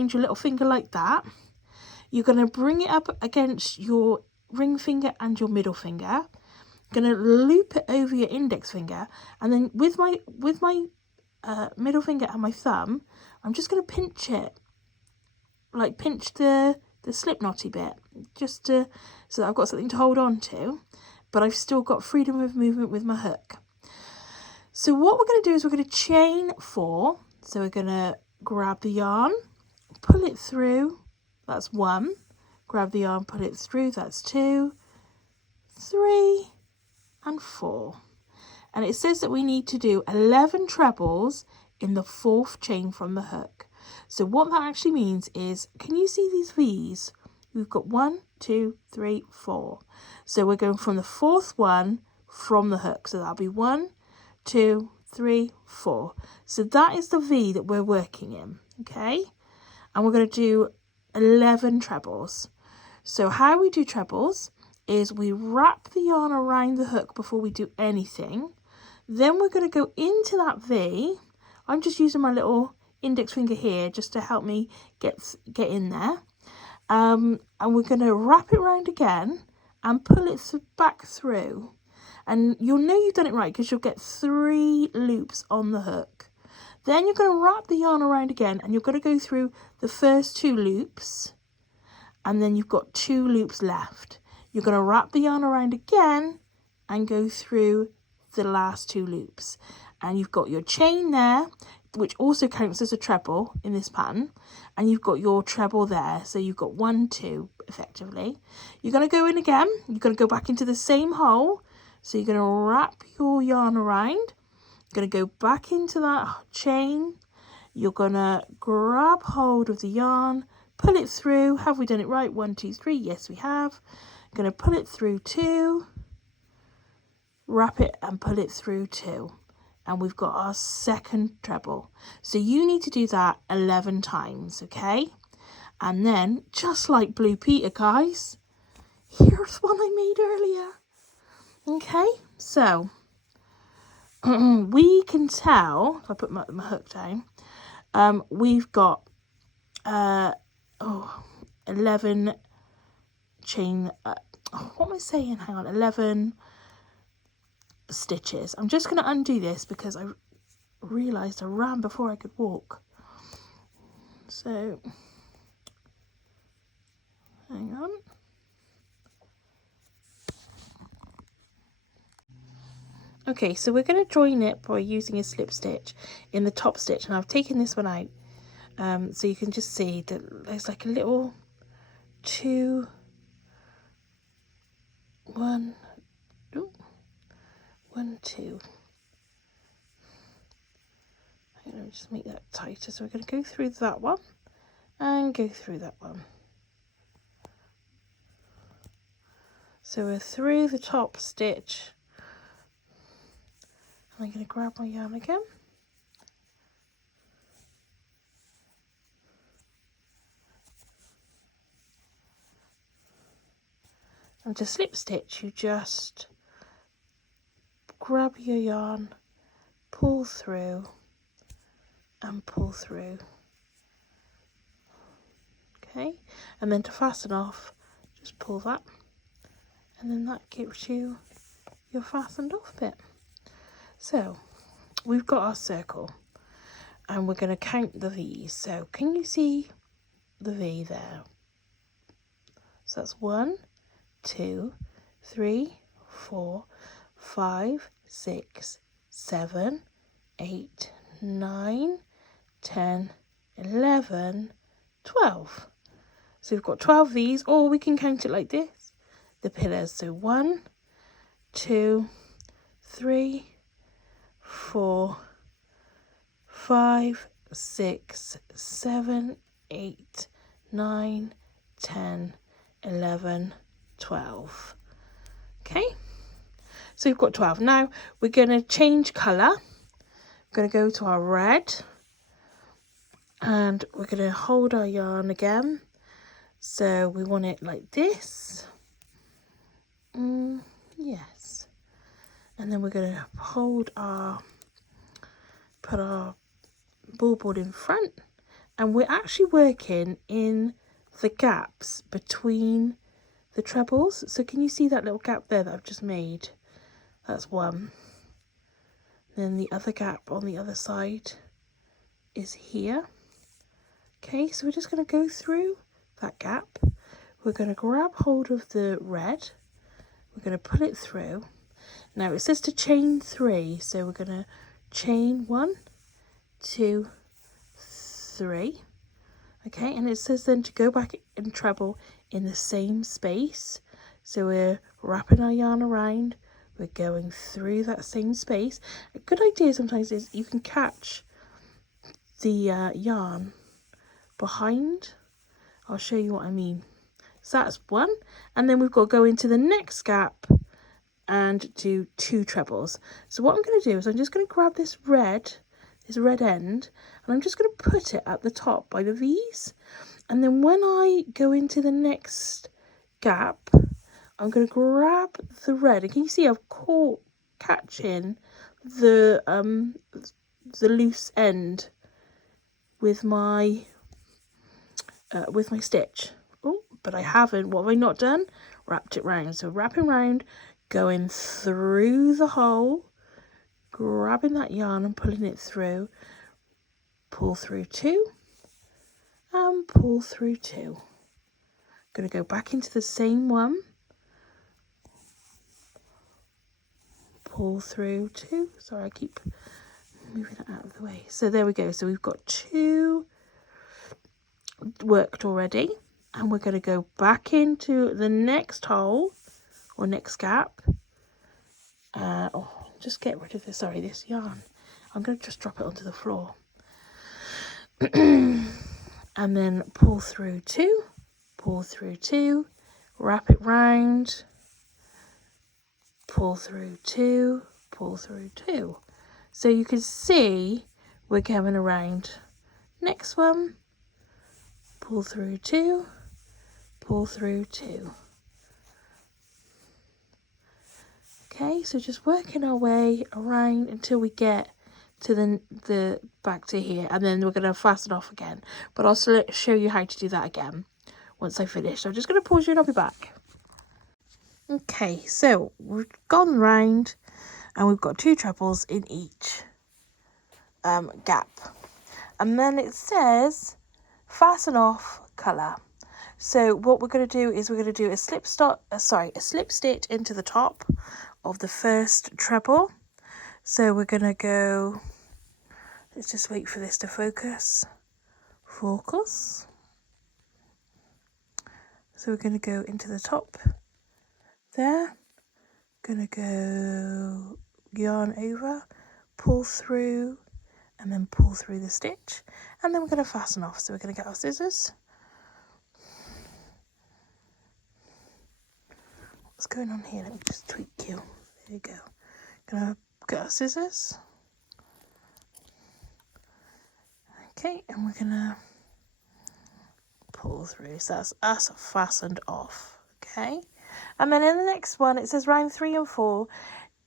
Change your little finger like that. You're going to bring it up against your ring finger and your middle finger. You're going to loop it over your index finger, and then with my middle finger and my thumb, I'm just going to pinch it, like pinch the slip knotty bit, just to, so that I've got something to hold on to, but I've still got freedom of movement with my hook. So what we're going to do is we're going to chain 4. So we're going to grab the yarn, pull it through, that's 1, grab the yarn, pull it through, that's 2, 3 and 4. And it says that we need to do 11 trebles in the 4th chain from the hook. So what that actually means is, can you see these V's? We've got 1, 2, 3, 4. So we're going from the 4th one from the hook. So that'll be 1, 2, 3, 4. So that is the V that we're working in, okay? And we're going to do 11 trebles. So how we do trebles is we wrap the yarn around the hook before we do anything. Then we're going to go into that V. I'm just using my little index finger here just to help me get in there. And we're going to wrap it around again and pull it back through. And you'll know you've done it right because you'll get 3 loops on the hook. Then you're going to wrap the yarn around again, and you're going to go through the first 2 loops, and then you've got 2 loops left. You're going to wrap the yarn around again and go through the last 2 loops, and you've got your chain there, which also counts as a treble in this pattern, and you've got your treble there, so you've got 1, 2 effectively. You're going to go in again, you're going to go back into the same hole, so you're going to wrap your yarn around, you're going to go back into that chain, you're going to grab hold of the yarn, pull it through. Have we done it right? 1, 2, 3, yes we have. Going to pull it through 2, wrap it and pull it through 2, and we've got our 2nd treble. So you need to do that 11 times, okay? And then, just like Blue Peter, guys, here's one I made earlier. Okay, so we can tell, if I put my hook down, we've got 11 chain, what am I saying? Hang on, 11 stitches. I'm just going to undo this because I realised I ran before I could walk. So, hang on. Okay, so we're going to join it by using a slip stitch in the top stitch, and I've taken this one out so you can just see that there's like a little 2, 1, 1, 2. I'm going to just make that tighter. So we're going to go through that one and go through that one. So we're through the top stitch. I'm going to grab my yarn again. And to slip stitch, you just grab your yarn, pull through and pull through. Okay, and then to fasten off, just pull that, and then that gives you your fastened off bit. So we've got our circle, and we're going to count the V's. So can you see the V there? So that's 1, 2, 3, 4, 5, 6, 7, 8, 9, 10, 11, 12. So we've got 12 V's, or we can count it like this, the pillars. So 1, 2, 3, 4, 5, 6, 7, 8, 9, 10, 11, 12. Okay, so we've got 12. Now we're going to change colour. We're going to go to our red, and we're going to hold our yarn again. So we want it like this. Yes. And then we're going to put our bauble in front, and we're actually working in the gaps between the trebles. So can you see that little gap there that I've just made? That's one. Then the other gap on the other side is here. Okay, so we're just going to go through that gap. We're going to grab hold of the red. We're going to pull it through. Now it says to chain 3, so we're going to chain 1, 2, 3. Okay, and it says then to go back and treble in the same space. So we're wrapping our yarn around, we're going through that same space. A good idea sometimes is you can catch the yarn behind. I'll show you what I mean. So that's one, and then we've got to go into the next gap and do 2 trebles. So what I'm going to do is I'm just going to grab this red end, and I'm just going to put it at the top by the V's. And then when I go into the next gap, I'm going to grab the red. And can you see I've catching the loose end with my stitch. Oh, but I haven't. What have I not done? Wrapped it round. So wrapping round, going through the hole, grabbing that yarn and pulling it through. Pull through 2 and pull through 2. Going to go back into the same one, pull through 2. Sorry, I keep moving it out of the way. So there we go. So we've got 2 worked already, and we're going to go back into the next hole or next gap. Just get rid of this. Sorry, this yarn. I'm going to just drop it onto the floor. And then pull through 2, pull through 2, wrap it round, pull through 2, pull through 2. So you can see we're going around. Next one, pull through 2, pull through 2. Okay, so just working our way around until we get to the back to here, and then we're going to fasten off again. But I'll show you how to do that again once I finish. So I'm just going to pause you and I'll be back. Okay, so we've gone round and we've got 2 trebles in each gap, and then it says fasten off colour. So what we're going to do is we're going to do a slip stitch into the top of the first treble. So we're going to go, let's just wait for this to focus. So we're going to go into the top there, going to go yarn over, pull through, and then pull through the stitch, and then we're going to fasten off. So we're going to get our scissors. What's going on here? Let me just tweak you. There you go. Gonna get our scissors. Okay, and we're gonna pull through. So that's us fastened off. Okay, and then in the next one it says round 3 and 4.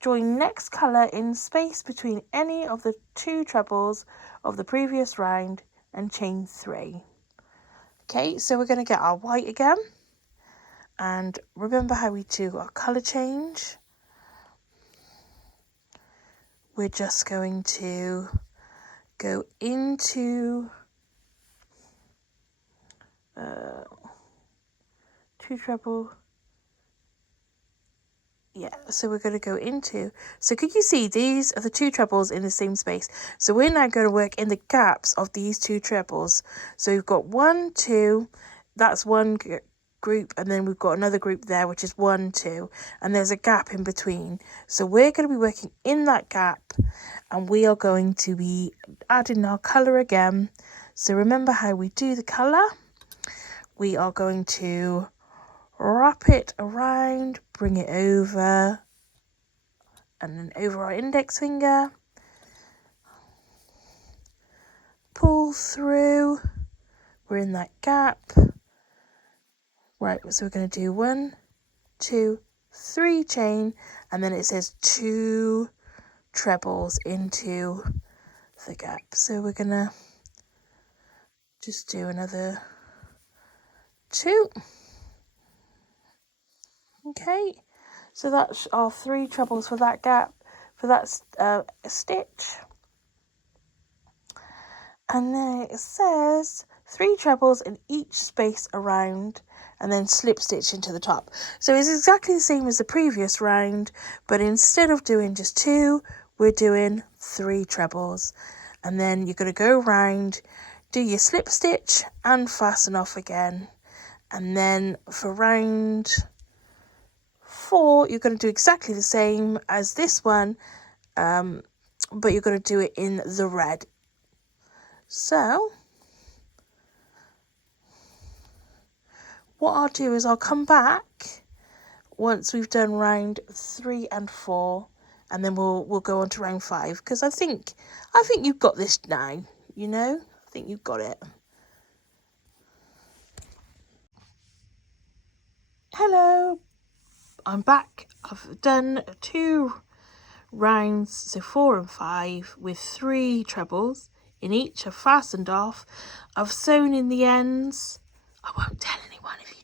Join next colour in space between any of the 2 trebles of the previous round and chain 3. Okay, so we're gonna get our white again. And remember how we do our colour change? We're just going to go into 2 treble. Yeah, so we're going to go into, so could you see these are the 2 trebles in the same space? So we're now going to work in the gaps of these 2 trebles. So we've got 1, 2, that's one group, and then we've got another group there which is 1, 2, and there's a gap in between. So we're going to be working in that gap, and we are going to be adding our colour again. So remember how we do the colour. We are going to wrap it around, bring it over, and then over our index finger, pull through, we're in that gap. Right, so we're going to do 1, 2, 3 chain, and then it says 2 trebles into the gap. So we're going to just do another 2. Okay, so that's our 3 trebles for that gap, for that stitch. And then it says 3 trebles in each space around, and then slip stitch into the top. So it's exactly the same as the previous round, but instead of doing just 2, we're doing 3 trebles. And then you're going to go around, do your slip stitch and fasten off again. And then for round 4, you're going to do exactly the same as this one, but you're going to do it in the red. So what I'll do is I'll come back once we've done round 3 and 4, and then we'll go on to round 5, because I think you've got this now, you know? I think you've got it. Hello, I'm back. I've done 2 rounds, so 4 and 5, with 3 trebles in each. I've fastened off. I've sewn in the ends. I won't tell anyone if you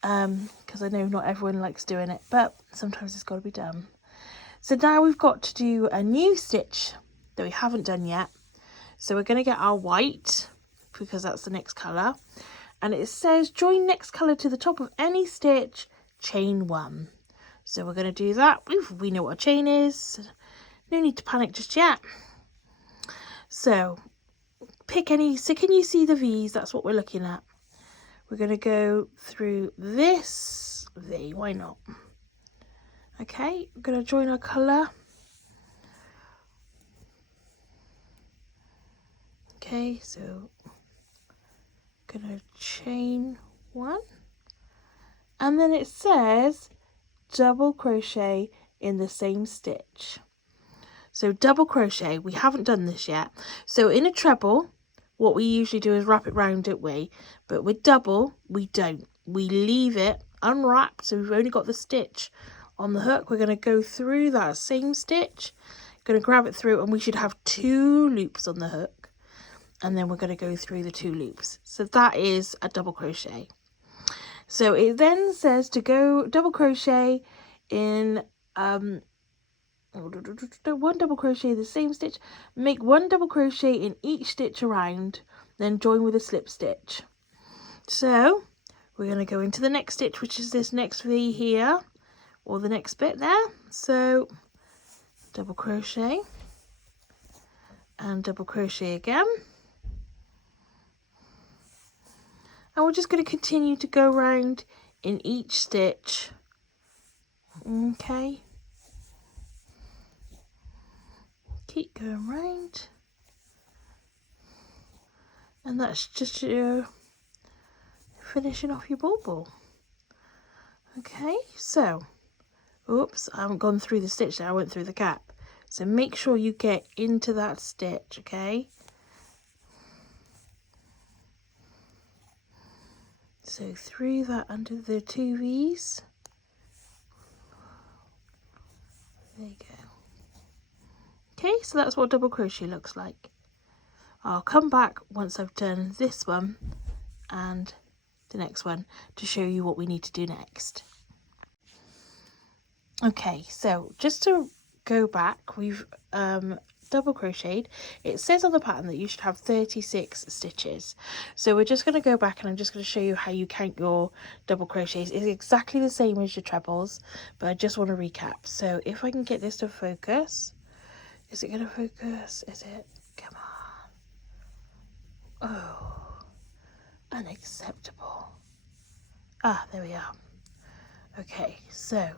don't, because I know not everyone likes doing it, but sometimes it's got to be done. So now we've got to do a new stitch that we haven't done yet. So we're going to get our white, because that's the next colour, and it says join next colour to the top of any stitch, chain 1. So we're going to do that. We know what a chain is, no need to panic just yet. So pick any, so can you see the V's? That's what we're looking at. We're going to go through this V, why not? Okay, we're going to join our colour. Okay, so going to chain 1. And then it says double crochet in the same stitch. So double crochet, we haven't done this yet. So in a treble, what we usually do is wrap it round, don't we? But with double, we don't. We leave it unwrapped, so we've only got the stitch on the hook. We're going to go through that same stitch, going to grab it through, and we should have 2 loops on the hook. And then we're going to go through the 2 loops. So that is a double crochet. So it then says to go double crochet in 1 double crochet in the same stitch, make 1 double crochet in each stitch around, then join with a slip stitch. So we're going to go into the next stitch, which is this next V here, or the next bit there. So double crochet and double crochet again, and we're just going to continue to go round in each stitch. Okay, keep going round, and that's just your finishing off your bauble. Okay, so oops, I haven't gone through the stitch there, I went through the gap. So make sure you get into that stitch, okay? So through that under the 2 V's. There you go. Okay, so that's what double crochet looks like. I'll come back once I've done this one and the next one to show you what we need to do next. Okay, so just to go back, we've double crocheted. It says on the pattern that you should have 36 stitches. So we're just going to go back, and I'm just going to show you how you count your double crochets. It's exactly the same as your trebles, but I just want to recap. So if I can get this to focus. Is it going to focus? Is it? Come on. Oh, unacceptable. Ah, there we are. Okay, so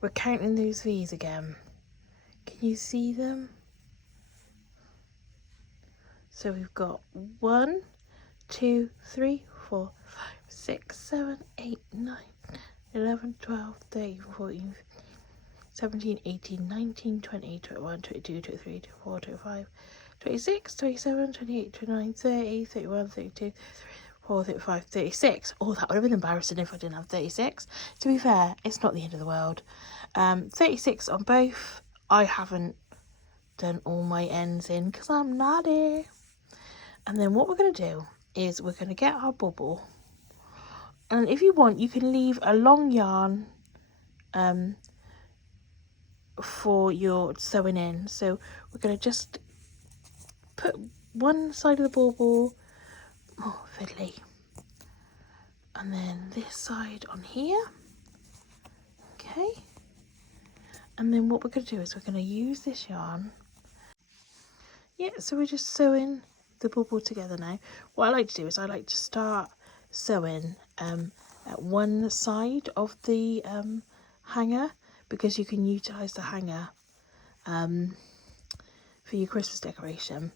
we're counting those V's again. Can you see them? So we've got 1, 2, 3, 4, 5, 6, 7, 8, 9, 11, 12, 13, 14, 17, 18, 19, 20, 21, 22, 23, 24, 25, 26, 27, 28, 29, 30, 31, 32, 34, 35, 36. Oh, that would have been embarrassing if I didn't have 36. To be fair, it's not the end of the world. 36 on both. I haven't done all my ends in because I'm naughty. And then what we're going to do is we're going to get our bubble, and if you want you can leave a long yarn for your sewing in. So we're going to just put one side of the bauble, oh fiddly, and then this side on here. Okay, and then what we're going to do is we're going to use this yarn. Yeah, so we're just sewing the bauble together now. What I like to do is I like to start sewing at one side of the hanger, because you can utilise the hanger for your Christmas decoration.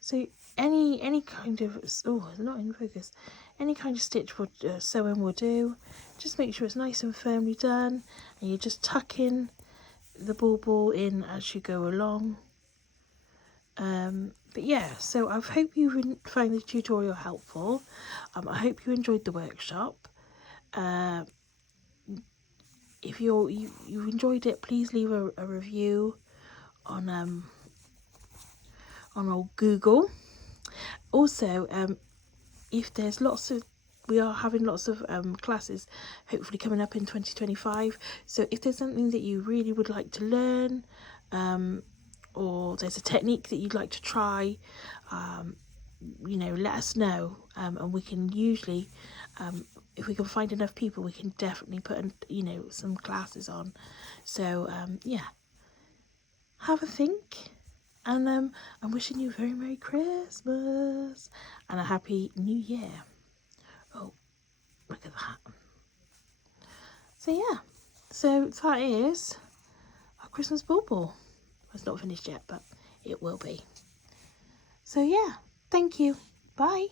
So any kind of, oh, it's not in focus, any kind of stitch will sewing will do. Just make sure it's nice and firmly done, and you're just tucking the bauble in as you go along. But yeah, so I hope you found the tutorial helpful. I hope you enjoyed the workshop. If you enjoyed it, please leave a review on old Google. Also, if there's we are having lots of classes hopefully coming up in 2025, so if there's something that you really would like to learn, or there's a technique that you'd like to try, you know, let us know, and we can usually, if we can find enough people, we can definitely put you know, some classes on. So yeah, have a think, and I'm wishing you a very Merry Christmas and a Happy New Year. Oh, look at that. So yeah, so that is our Christmas bauble. It's not finished yet, but it will be. So yeah, thank you. Bye.